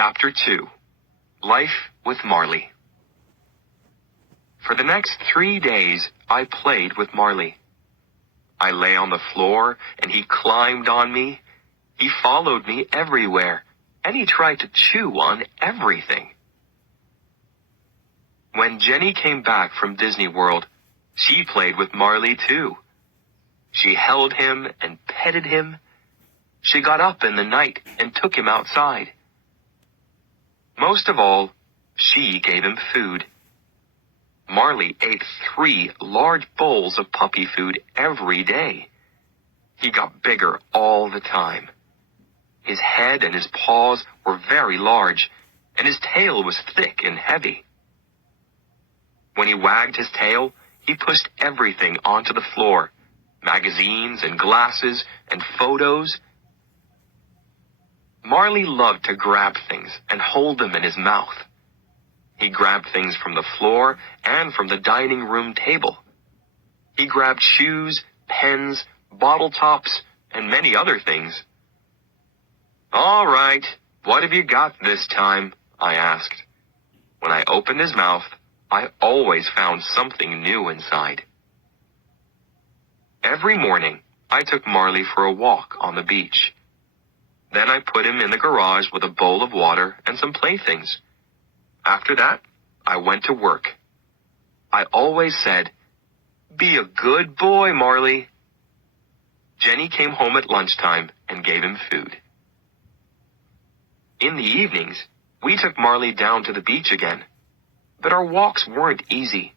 Chapter 2. Life with Marley. For the next 3 days, I played with Marley. I lay on the floor, and he climbed on me. He followed me everywhere, and he tried to chew on everything. When Jenny came back from Disney World, she played with Marley too. She held him and petted him. She got up in the night and took him outside. Most of all, she gave him food. Marley ate 3 large bowls of puppy food every day. He got bigger all the time. His head and his paws were very large, and his tail was thick and heavy. When he wagged his tail, he pushed everything onto the floor, magazines and glasses and photos. Marley loved to grab things and hold them in his mouth. He grabbed things from the floor and from the dining room table. He grabbed shoes, pens, bottle tops, and many other things. "All right, what have you got this time?" I asked. When I opened his mouth, I always found something new inside. Every morning, I took Marley for a walk on the beach. Then I put him in the garage with a bowl of water and some playthings. After that, I went to work. I always said, "Be a good boy, Marley." Jenny came home at lunchtime and gave him food. In the evenings, we took Marley down to the beach again. But our walks weren't easy.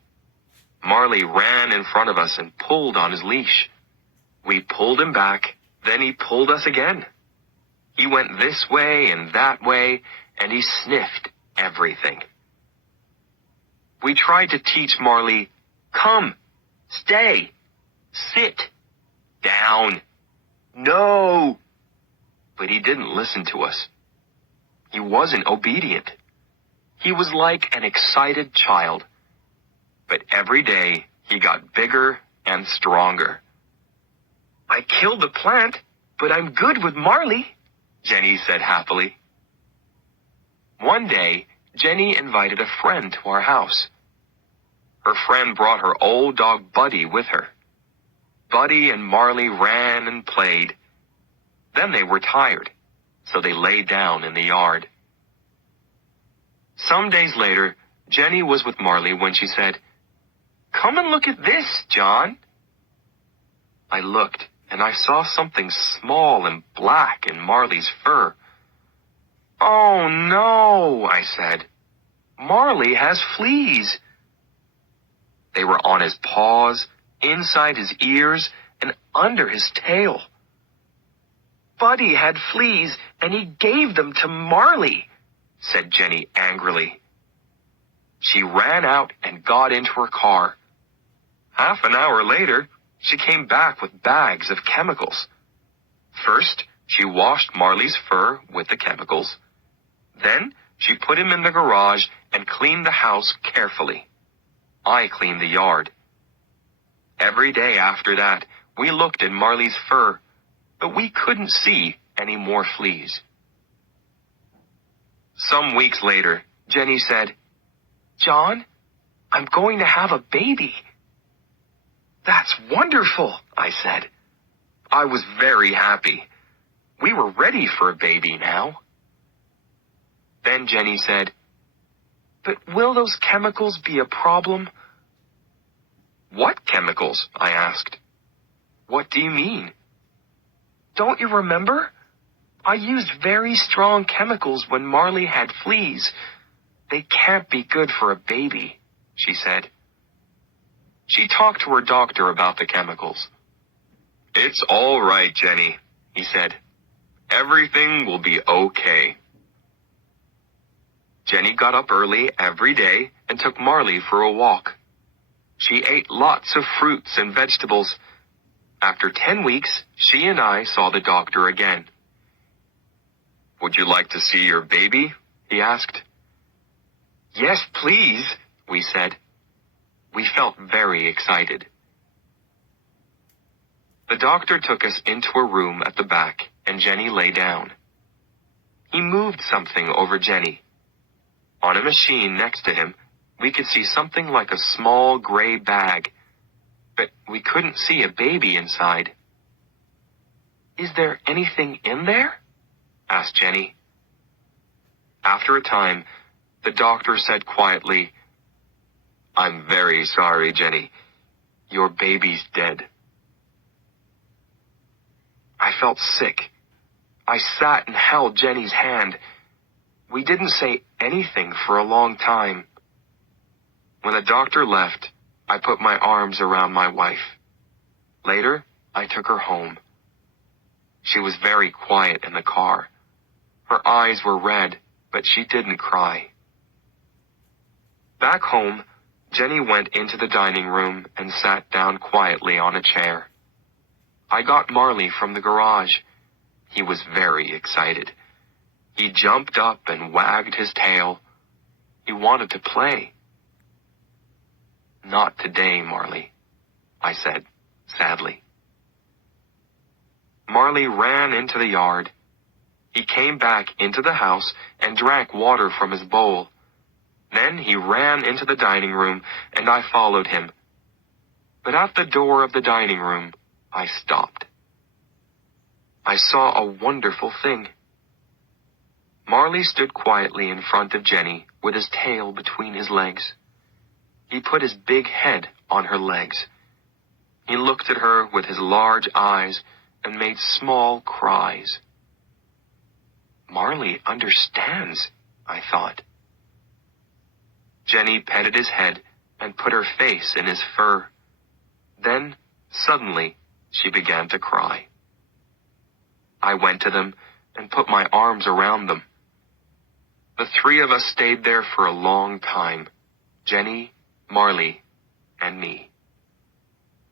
Marley ran in front of us and pulled on his leash. We pulled him back, then he pulled us again. He went this way and that way, and he sniffed everything. We tried to teach Marley, "Come, stay, sit, down, no." But he didn't listen to us. He wasn't obedient. He was like an excited child. But every day, he got bigger and stronger. "I killed the plant, but I'm good with Marley," Jenny said happily. One day, Jenny invited a friend to our house. Her friend brought her old dog Buddy with her. Buddy and Marley ran and played. Then they were tired, so they lay down in the yard. Some days later, Jenny was with Marley when she said, "Come and look at this, John." I looked, and I saw something small and black in Marley's fur. "Oh, no," I said. "Marley has fleas." They were on his paws, inside his ears, and under his tail. "Buddy had fleas, and he gave them to Marley," said Jenny angrily. She ran out and got into her car. Half an hour later, she came back with bags of chemicals. First, she washed Marley's fur with the chemicals. Then, she put him in the garage and cleaned the house carefully. I cleaned the yard. Every day after that, we looked at Marley's fur, but we couldn't see any more fleas. Some weeks later, Jenny said, "John, I'm going to have a baby." "That's wonderful," I said. I was very happy. We were ready for a baby now. Then Jenny said, "But will those chemicals be a problem?" "What chemicals?" I asked. "What do you mean?" "Don't you remember? I used very strong chemicals when Marley had fleas. They can't be good for a baby," she said. She talked to her doctor about the chemicals. "It's all right, Jenny," he said. "Everything will be okay." Jenny got up early every day and took Marley for a walk. She ate lots of fruits and vegetables. After 10 weeks, she and I saw the doctor again. "Would you like to see your baby?" he asked. "Yes, please," we said. We felt very excited. The doctor took us into a room at the back, and Jenny lay down. He moved something over Jenny. On a machine next to him, we could see something like a small gray bag, but we couldn't see a baby inside. "Is there anything in there?" asked Jenny. After a time, the doctor said quietly, "I'm very sorry, Jenny. Your baby's dead." I felt sick. I sat and held Jenny's hand. We didn't say anything for a long time. When the doctor left, I put my arms around my wife. Later, I took her home. She was very quiet in the car. Her eyes were red, but she didn't cry. Back home, Jenny went into the dining room and sat down quietly on a chair. I got Marley from the garage. He was very excited. He jumped up and wagged his tail. He wanted to play. "Not today, Marley," I said, sadly. Marley ran into the yard. He came back into the house and drank water from his bowl. Then he ran into the dining room, and I followed him. But at the door of the dining room, I stopped. I saw a wonderful thing. Marley stood quietly in front of Jenny with his tail between his legs. He put his big head on her legs. He looked at her with his large eyes and made small cries. Marley understands, I thought. Jenny petted his head and put her face in his fur. Then, suddenly, she began to cry. I went to them and put my arms around them. The three of us stayed there for a long time, Jenny, Marley, and me.